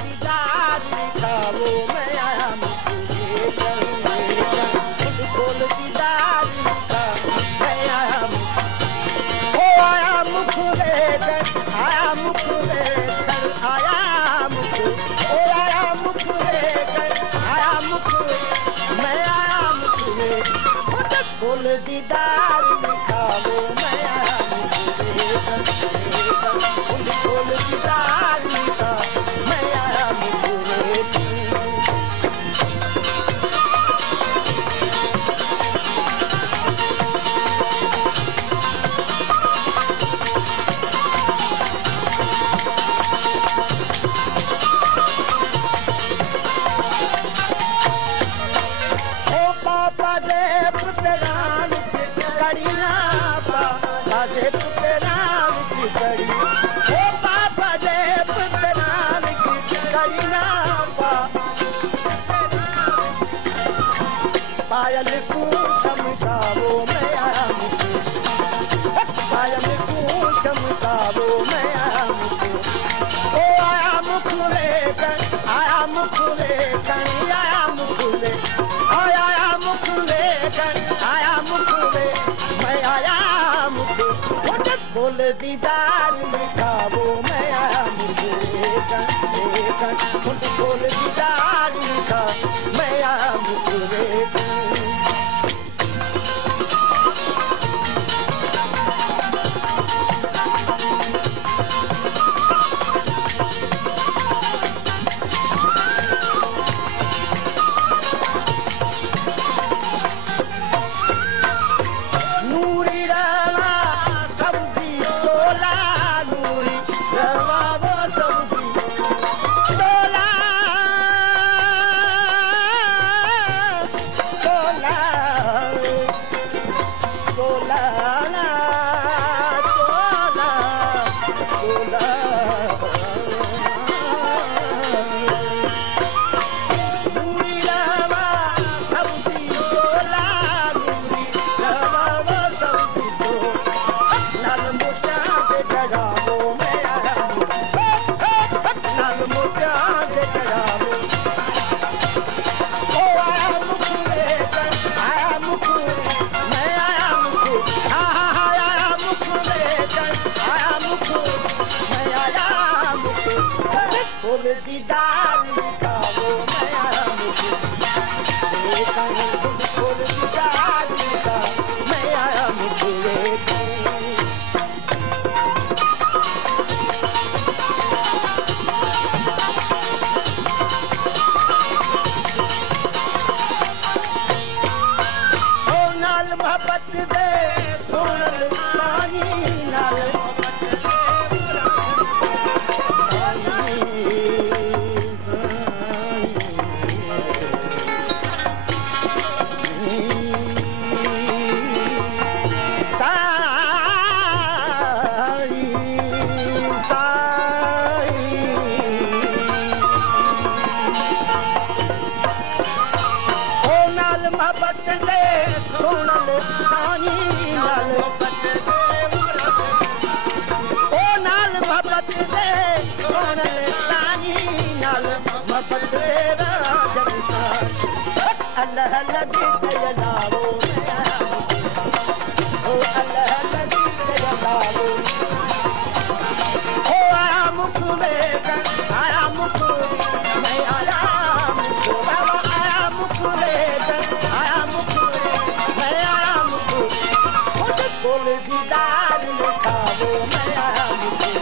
दीदार दिखाओ मैं आया मुझे खोल दीदार दिखाओ मैं आया ओ आया मुख लेकर आया मुख लेकर आया मुख ओ आया मुख लेकर आया मुख मैं आया मुख खोल दीदार दिखाओ मैं आया मुख खोल दीदार दिखाओ मैं आया मुख पापा दे पुतरान की कड़ी ना पापा दे पुतरान की कड़ी ओ पापा दे पुतरान की कड़ी ना पायल को चमकाओ मैं आया मुझे पायल को चमकाओ मैं आया मुझे ओ आया मुख लेकर आया मुख लेकर आया मुख ले आया मुख लेकर आया मुख ले मैं आया मुख खोल दीदार दिखाओ मैं आया मुख लेकर खोल दीदार दिखाओ मैं आया मुख लेकर खोल दीदार दिखाओ मैं आया मुझे खोल दीदार दिखाओ मैं आया मुझे ओ नाल मोहब्बत दे सोनल सानी नाल मोहब्बत दे सोनल सानी नाल ओ नाल मोहब्बत दे सोनल सानी नाल मोहब्बत दे राजन सा अल्लाह लगी दयालो ओ अल्लाह लगी दयालो ओ आया मुख लेकर आया मुख मैं आया मुख आया मुख लेकर खोल दीदार दिखाओ मैं आया मुझे